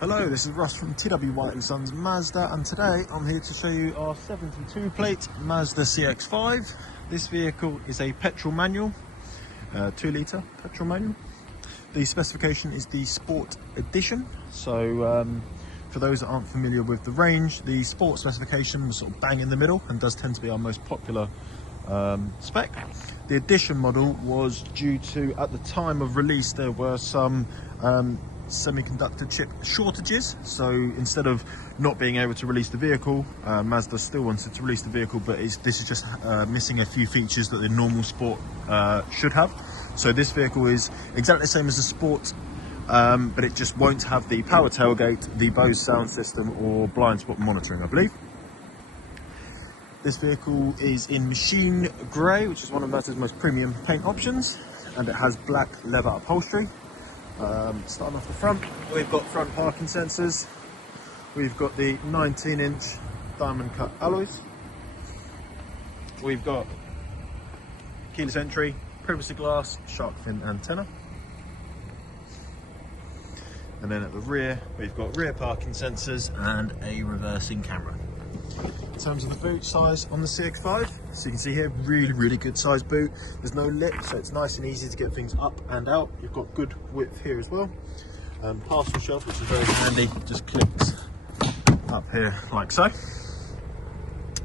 Hello, this is Russ from TW Sons Mazda, and today I'm here to show you our 72 plate Mazda CX-5. This vehicle is a petrol manual, 2 litre petrol manual. The specification is the Sport Edition. So for those that aren't familiar with the range, the Sport specification was sort of bang in the middle and does tend to be our most popular spec. The Edition model was due to, at the time of release, there were some semiconductor chip shortages, so instead of not being able to release the vehicle, Mazda still wanted to release the vehicle, but this is just missing a few features that the normal Sport should have. So this vehicle is exactly the same as the Sport, but it just won't have the power tailgate, the Bose sound system, or blind spot monitoring, I believe. This vehicle is in machine grey, which is one of Mazda's most premium paint options, and it has black leather upholstery. Starting off the front, we've got front parking sensors, we've got the 19-inch diamond cut alloys, we've got keyless entry, privacy glass, shark fin antenna, and then at the rear we've got rear parking sensors and a reversing camera. In terms of the boot size on the CX-5, so you can see here, really good size boot. There's no lip, so it's nice and easy to get things up and out. You've got good width here as well. Parcel shelf, which is very handy, just clicks up here like so.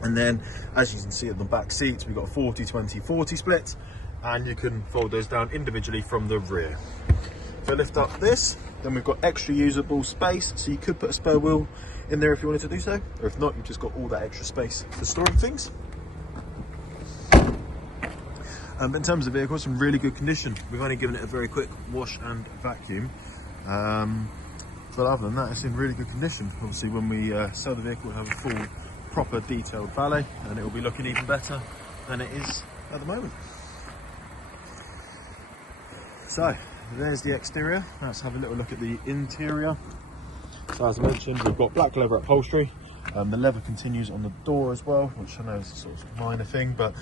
And then, as you can see at the back seats, we've got 40-20-40 splits, and you can fold those down individually from the rear. If I lift up this, then we've got extra usable space, so you could put a spare wheel in there if you wanted to do so, or if not, you've just got all that extra space for storing things. But in terms of the vehicle, it's in really good condition. We've only given it a very quick wash and vacuum, but other than that, it's in really good condition. Obviously, when we sell the vehicle, we'll have a full, proper, detailed valet, and it will be looking even better than it is at the moment. So there's the exterior. Let's have a little look at the interior. So as I mentioned, we've got black leather upholstery. The leather continues on the door as well, which I know is a sort of minor thing, but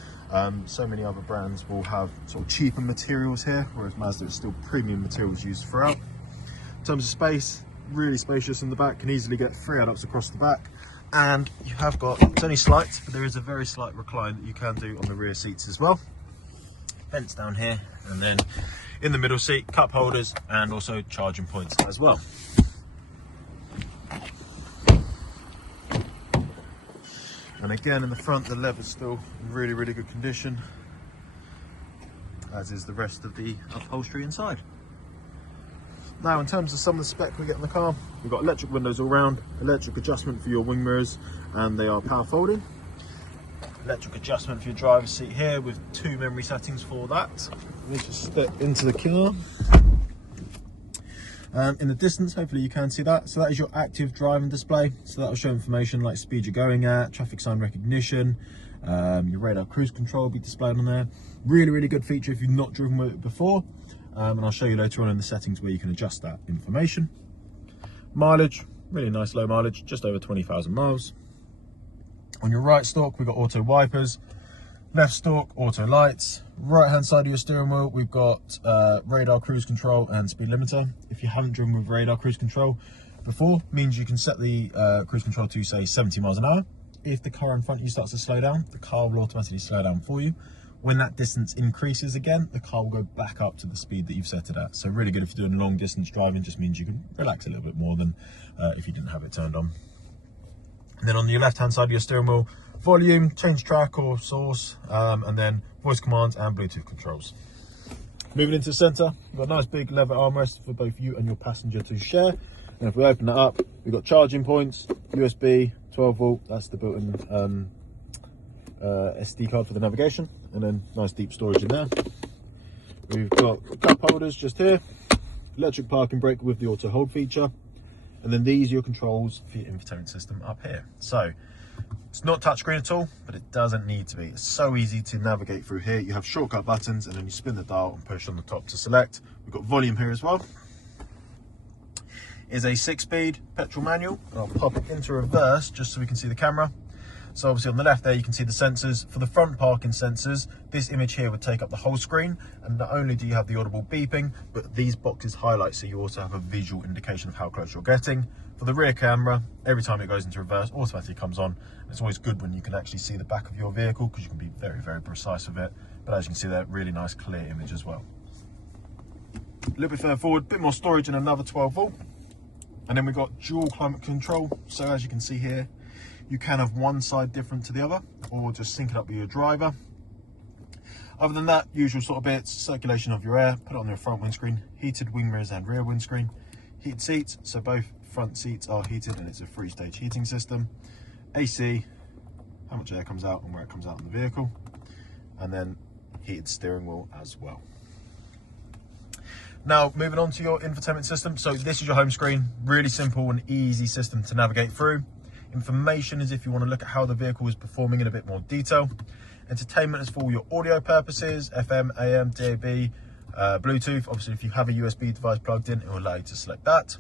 so many other brands will have sort of cheaper materials here, whereas Mazda is still premium materials used throughout. In terms of space, really spacious in the back, can easily get 3 adults across the back. And you have got, it's only slight, but there is a very slight recline that you can do on the rear seats as well. Vents down here, and then in the middle seat, cup holders, and also charging points as well. And again, in the front, the leather's still in really good condition, as is the rest of the upholstery inside. Now, in terms of some of the spec we get in the car, we've got electric windows all round, electric adjustment for your wing mirrors, and they are power folding. Electric adjustment for your driver's seat here with 2 memory settings for that. Let me just step into the car. In the distance, hopefully you can see that. So that is your active driving display. So that will show information like speed you're going at, traffic sign recognition, your radar cruise control will be displayed on there. Really good feature if you've not driven with it before. And I'll show you later on in the settings where you can adjust that information. Mileage, really nice low mileage, just over 20,000 miles. On your right stalk, we've got auto wipers. Left stalk, auto lights. Right hand side of your steering wheel, we've got radar cruise control and speed limiter. If you haven't driven with radar cruise control before, means you can set the cruise control to, say, 70 miles an hour. If the car in front of you starts to slow down, the car will automatically slow down for you. When that distance increases again, the car will go back up to the speed that you've set it at. So really good if you're doing long distance driving, just means you can relax a little bit more than if you didn't have it turned on. And then on your left hand side of your steering wheel, volume, change track or source, and then voice commands and Bluetooth controls. Moving into the centre, we've got a nice big leather armrest for both you and your passenger to share. And if we open that up, we've got charging points, USB, 12 volt, that's the built-in SD card for the navigation, and then nice deep storage in there. We've got cup holders just here, electric parking brake with the auto hold feature, and then these are your controls for your infotainment system up here. So it's not touchscreen at all, but it doesn't need to be. It's so easy to navigate through here. You have shortcut buttons, and then you spin the dial and push on the top to select. We've got volume here as well. Is a 6-speed petrol manual. I'll pop it into reverse just so we can see the camera. So obviously on the left there you can see the sensors. For the front parking sensors, this image here would take up the whole screen, and not only do you have the audible beeping, but these boxes highlight, so you also have a visual indication of how close you're getting. For the rear camera, every time it goes into reverse, automatically comes on. It's always good when you can actually see the back of your vehicle, because you can be very, very precise with it. But as you can see there, really nice clear image as well. A little bit further forward, a bit more storage and another 12 volt. And then we've got dual climate control. So as you can see here, you can have one side different to the other, or just sync it up with your driver. Other than that, usual sort of bits, circulation of your air, put it on your front windscreen, heated wing mirrors and rear windscreen, heated seats, so both front seats are heated and it's a 3-stage heating system, AC, how much air comes out and where it comes out in the vehicle, and then heated steering wheel as well. Now, moving on to your infotainment system. So this is your home screen, really simple and easy system to navigate through. Information is if you want to look at how the vehicle is performing in a bit more detail. Entertainment is for all your audio purposes, FM, AM, DAB, Bluetooth. Obviously, if you have a USB device plugged in, it will allow you to select that.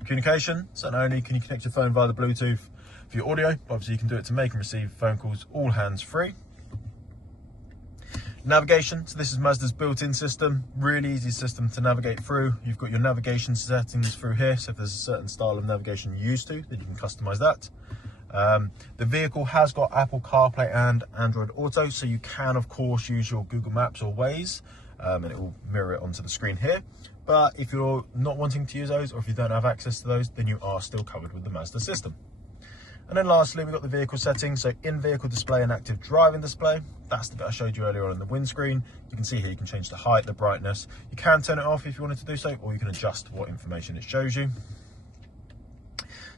Communication, so not only can you connect your phone via the Bluetooth for your audio, but obviously you can do it to make and receive phone calls, all hands-free. Navigation, so this is Mazda's built-in system, really easy system to navigate through. You've got your navigation settings through here, so if there's a certain style of navigation you're used to, then you can customize that. The vehicle has got Apple CarPlay and Android Auto, so you can of course use your Google Maps or Waze, and it will mirror it onto the screen here. But if you're not wanting to use those, or if you don't have access to those, then you are still covered with the Mazda system. And then lastly, we've got the vehicle settings, so in-vehicle display and active driving display. That's the bit I showed you earlier on the windscreen. You can see here you can change the height, the brightness. You can turn it off if you wanted to do so, or you can adjust what information it shows you.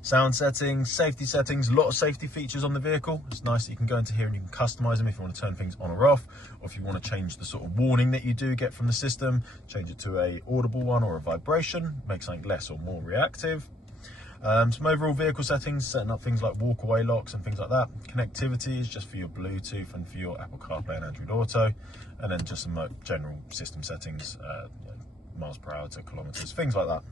Sound settings, safety settings, a lot of safety features on the vehicle. It's nice that you can go into here and you can customize them if you want to turn things on or off, or if you want to change the sort of warning that you do get from the system, change it to a audible one or a vibration, make something less or more reactive. Some overall vehicle settings, setting up things like walkaway locks and things like that. Connectivity is just for your Bluetooth and for your Apple CarPlay and Android Auto, and then just some general system settings, miles per hour to kilometers, things like that.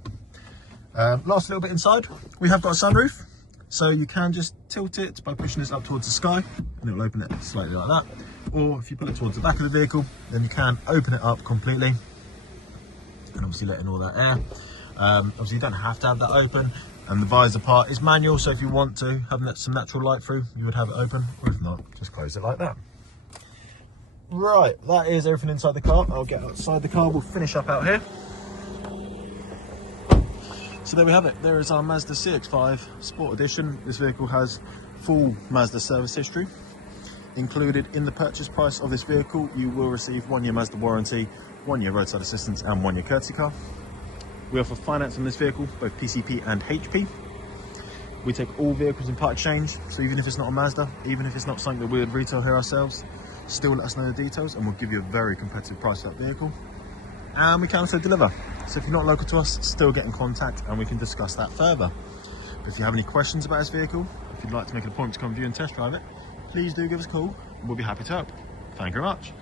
Last little bit inside, we have got a sunroof, so you can just tilt it by pushing this up towards the sky and it will open it slightly like that, or if you pull it towards the back of the vehicle, then you can open it up completely and obviously let in all that air. Obviously you don't have to have that open, and the visor part is manual, so if you want to have some natural light through, you would have it open, or if not, just close it like that. Right, that is everything inside the car. I'll get outside the car, we'll finish up out here. So there we have it. There is our Mazda CX-5 Sport Edition. This vehicle has full Mazda service history. Included in the purchase price of this vehicle, you will receive 1 year Mazda warranty, 1 year roadside assistance, and 1 year courtesy car. We offer finance on this vehicle, both PCP and HP. We take all vehicles in part exchange, so even if it's not a Mazda, even if it's not something that we would retail here ourselves, still let us know the details and we'll give you a very competitive price for that vehicle. And we can also deliver. So if you're not local to us, still get in contact and we can discuss that further. But if you have any questions about this vehicle, if you'd like to make an appointment to come view and test drive it, please do give us a call and we'll be happy to help. Thank you very much.